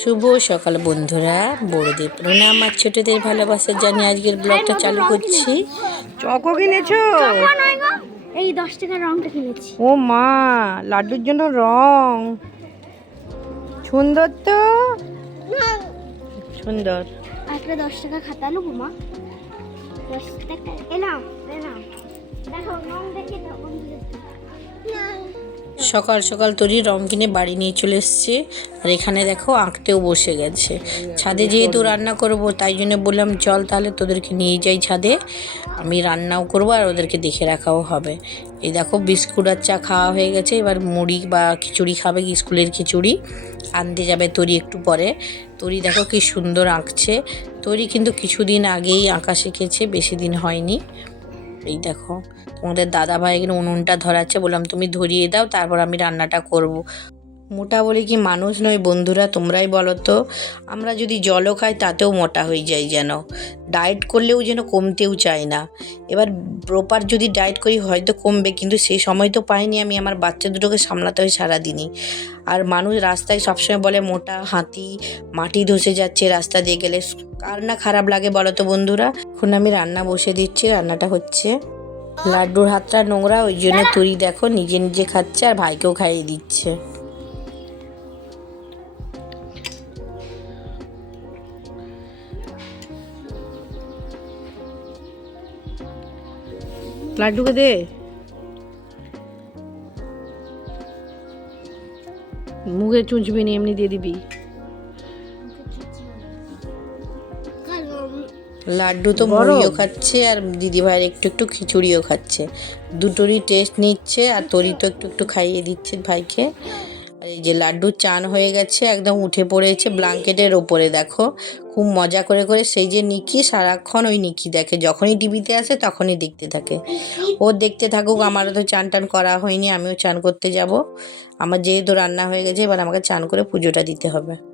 শুভ সকাল বন্ধুরা। বড়দের প্রণাম আর ছোটদের ভালোবাসা জানি আজকের ব্লগটা চালু করছি। চকো কিনেছো? এই দশ টাকার রংটা কিনেছি। ও মা লাড্ডুর জন্য রং। সুন্দর তো? সুন্দর। একটা দশ টাকা খাতা নেব মা। দশ টাকা এ নাও এ নাও। দেখো সকাল সকাল তরি রং কিনে বাড়ি নিয়ে চলে এসছে। আর এখানে দেখো আঁকতেও বসে গেছে। ছাদে যেহেতু রান্না করব, তাই জন্য বললাম, চল তাহলে তোদেরকে নিয়ে যাই ছাদে। আমি রান্নাও করব আর ওদেরকে দেখে রাখাও হবে। এই দেখো বিস্কুট আর চা খাওয়া হয়ে গেছে। এবার মুড়ি বা খিচুড়ি খাবে স্কুলের খিচুড়ি। আনতে যাবে তরি একটু পরে। তরি দেখো কি সুন্দর আঁকছে। তরি কিন্তু কিছুদিন আগেই আঁকা শিখেছে, বেশি দিন হয়নি। এই দেখো, তোমাদের দাদা ভাই এখানে উনুনটা ধরাচ্ছে, বললাম, তুমি ধরিয়ে দাও, তারপর আমি রান্নাটা করব। মোটা বলে কি মানুষ নয় বন্ধুরা তোমরাই বলো তো। আমরা যদি জলও খাই তাতেও মোটা হয়ে যাই যেন। ডায়েট করলেও যেন কমতেও চায় না। এবার প্রপার যদি ডায়েট করি হয়তো কমবে কিন্তু সেই সময় তো পাইনি আমি। আমার বাচ্চা দুটোকে সামলাতে হয় সারাদিনই। আর মানুষ রাস্তায় সবসময় বলে মোটা হাতি মাটি ধসে যাচ্ছে রাস্তা দিয়ে গেলে। কার না খারাপ লাগে বলো তো বন্ধুরা। এখন আমি রান্না বসে দিচ্ছি রান্নাটা হচ্ছে লাড্ডুর হাতটা নোংরা ওই জন্য তুই দেখো নিজে নিজে খাচ্ছে আর ভাইকেও খাইয়ে দিচ্ছে। লাড্ডুকে দে। মুখে চুঁচবি নি এমনি দিয়ে দিবি। লাড্ডু তো মুড়িও খাচ্ছে আর দিদি ভাইয়ের একটু একটু খিচুড়িও খাচ্ছে। দুটোরই টেস্ট নিচ্ছে আর তোরই তো একটু একটু খাইয়ে দিচ্ছে ভাইকে। আর এই যে লাড্ডু চান হয়ে গেছে, একদম উঠে পড়েছে ব্লাঙ্কেটের ওপরে, দেখো। খুব মজা করে করে সেই যে নিকি, সারাক্ষণ ওই নিকি দেখে। যখনই টিভিতে আসে, তখনই দেখতে থাকে। ও দেখতে থাকুক, আমারও তো চান টান করা হয়নি, আমিও চান করতে যাব। আমার যেহেতু রান্না হয়ে গেছে, এবার আমাকে চান করে পুজোটা দিতে হবে।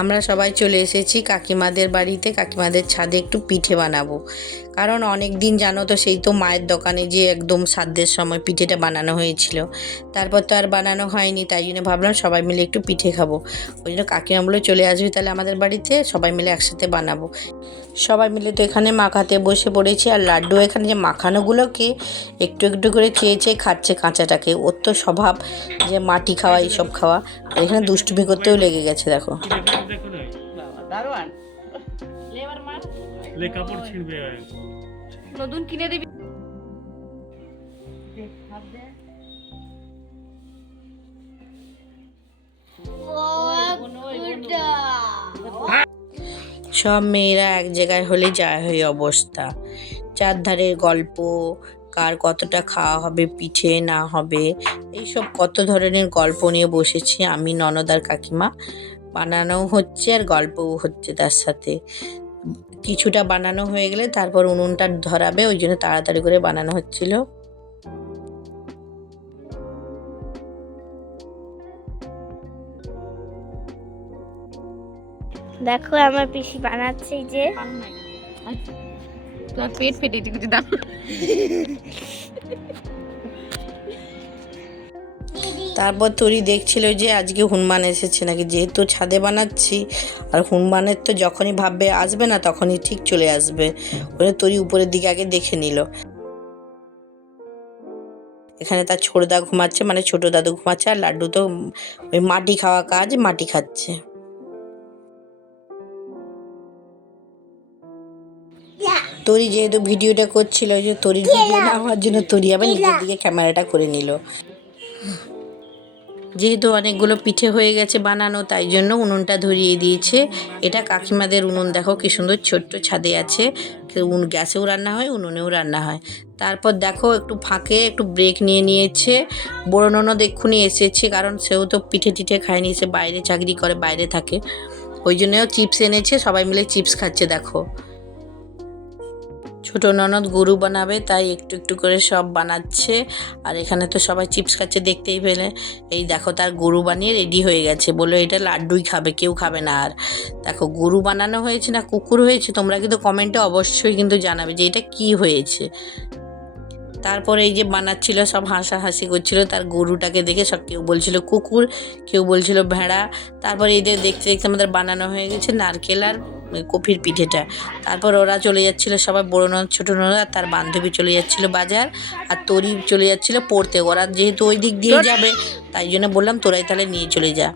আমরা সবাই চলে এসেছি কাকিমাদের বাড়িতে, কাকিমাদের ছাদে একটু পিঠে বানাবো। কারণ অনেক দিন জানো তো সেই তো মায়ের দোকানে যে একদম সাধ্যের সময় পিঠেটা বানানো হয়েছিল। তারপর তো আর বানানো হয়নি, তাই জন্য ভাবলাম সবাই মিলে একটু পিঠে খাব। ওই জন্য কাকিমা বলে চলে আসবি তাহলে আমাদের বাড়িতে, সবাই মিলে একসাথে বানাবো। সবাই মিলে তো এখানে মাখাতে বসে পড়েছি, আর লাড্ডু এখানে যে মাখানোগুলোকে একটু একটু করে চেয়ে চেয়ে খাচ্ছে কাঁচাটাকে। ওর তো স্বভাব যে মাটি খাওয়া, এইসব খাওয়া, আর এখানে দুষ্টুমি করতেও লেগে গেছে, দেখো। লে কাপড় ছিঁড়বে। নতুন কিনে দিবি। সব মেয়েরা এক জায়গায় হলে যায় হয়ে অবস্থা। চারধারের গল্প কার কতটা খাওয়া হবে পিঠে না হবে এইসব কত ধরনের গল্প নিয়ে বসেছি আমি ননদার কাকিমা। বানানোও হচ্ছে আর গল্পও হচ্ছে তার সাথে। কিছুটা বানানো হয়ে গেলে তারপর উনুনটা ধরাবে ওই জন্য তাড়াতাড়ি করে বানানো হচ্ছিল। দেখো আমার পিসি বানাচ্ছে যে। পেট ফেটে দাম তারপর তরি দেখছিল যে আজকে হনুমান এসেছে নাকি, যেহেতু ছাদে বানাচ্ছি, আর হনুমানের তো যখনই ভাববে আসবে না, তখনই ঠিক চলে আসবে। ওখানে তরি উপরের দিকে আগে দেখে নিল। এখানে তার ছোটদা ঘুমাচ্ছে মানে ছোট দাদু ঘুমাচ্ছে, আর লাড্ডু তো ওই মাটি খাওয়া কাজ, মাটি খাচ্ছে। তরি যেহেতু ভিডিওটা করছিল, ওই যে তরির ভিডিও না হওয়ার জন্য তরি আবার নিজের দিকে ক্যামেরাটা করে নিল। যেহেতু অনেকগুলো পিঠে হয়ে গেছে বানানো, তাই জন্য উনুনটা ধরিয়ে দিয়েছে। এটা কাকিমাদের উনুন, দেখো কি সুন্দর ছোট্ট ছাদে আছে। উন, গ্যাসেও রান্না হয়, উনুনেও রান্না হয়। তারপর দেখো একটু ফাঁকে একটু ব্রেক নিয়ে নিয়েছে। বড় এক্ষুনি এসেছে, কারণ সেও তো পিঠে টিঠে খায়নি, সে বাইরে চাকরি করে, বাইরে থাকে। ওই জন্যও চিপস এনেছে, সবাই মিলে চিপস খাচ্ছে, দেখো। ছোট ননদ গরু বানাবে, তাই একটু একটু করে সব বানাচ্ছে। আর এখানে তো সবাই চিপস খাচ্ছে, দেখতেই পেলে। এই দেখো তার গরু বানিয়ে রেডি হয়ে গেছে। বলল, এটা লাড্ডুই খাবে, কেউ খাবে না আর। দেখো, গরু বানানো হয়েছে না, কুকুর হয়েছে, তোমরা কিন্তু কমেন্টে অবশ্যই কিন্তু জানাবে যে এটা কি হয়েছে। তারপরে এই যে বানাচ্ছিল, সব হাসাহাসি করছিল, তার গরুটাকে দেখে সব কেউ বলছিল, কুকুর। কেউ বলছিল, ভেড়া। তারপরে এই দেখতে দেখতে আমাদের বানানো হয়ে গেছে, নারকেল আর কফির পিঠেটা। তারপর ওরা চলে যাচ্ছিল সবাই বড় ননদ ছোটো আর তার বান্ধবী চলে যাচ্ছিল বাজার, আর তরি চলে যাচ্ছিল পড়তে। ওরা যেহেতু ওই দিক দিয়ে যাবে, তাই জন্য বললাম তোরাই তাহলে নিয়ে চলে যা।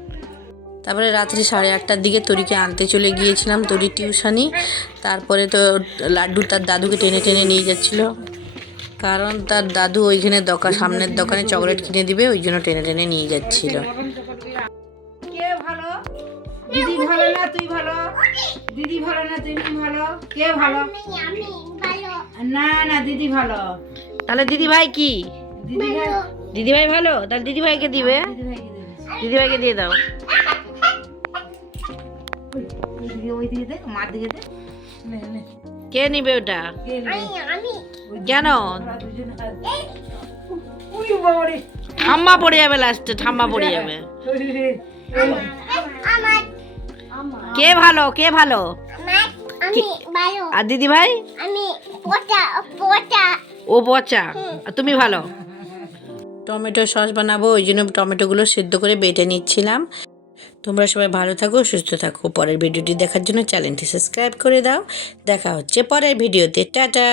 তারপরে রাত্রি সাড়ে আটটার দিকে তরিকে আনতে চলে গিয়েছিলাম, তরি টিউশানি। তারপরে তো লাড্ডু তার দাদুকে টেনে টেনে নিয়ে যাচ্ছিল। কারণ তার দাদু ওইখানে দোকান, সামনের দোকানে চকলেট কিনে দিবে, ওই জন্য টেনে টেনে নিয়ে যাচ্ছিল। দিদি ভালো না তুই ভালো? দিদি ভালো না তুমি ভালো? কে ভালো? না না দিদি ভালো। তাহলে দিদি ভাই কি? দিদি ভাই দিদি ভাই ভালো? তাহলে দিদি ভাইকে দিবে? দিদি ভাইকে দিয়ে দাও। ওই দিকে দে মার দিকে দে। নে নে। কে নিবে ওটা? কেন। ঠাম্মা পড়ে যাবে লাস্টে ঠাম্মা পড়ে যাবে। কে ভালো কে ভালো? আমার আমি ভালো। আর দিদি ভাই ও পচা। আর তুমি ভালো? টমেটো সস বানাবো ওই জন্য টমেটোগুলো সেদ্ধ করে বেটে নিচ্ছিলাম। তোমরা সবাই ভালো থাকো সুস্থ থাকো। পরের ভিডিওটি দেখার জন্য চ্যানেলটি সাবস্ক্রাইব করে দাও। দেখা হচ্ছে পরের ভিডিওতে। টাটা!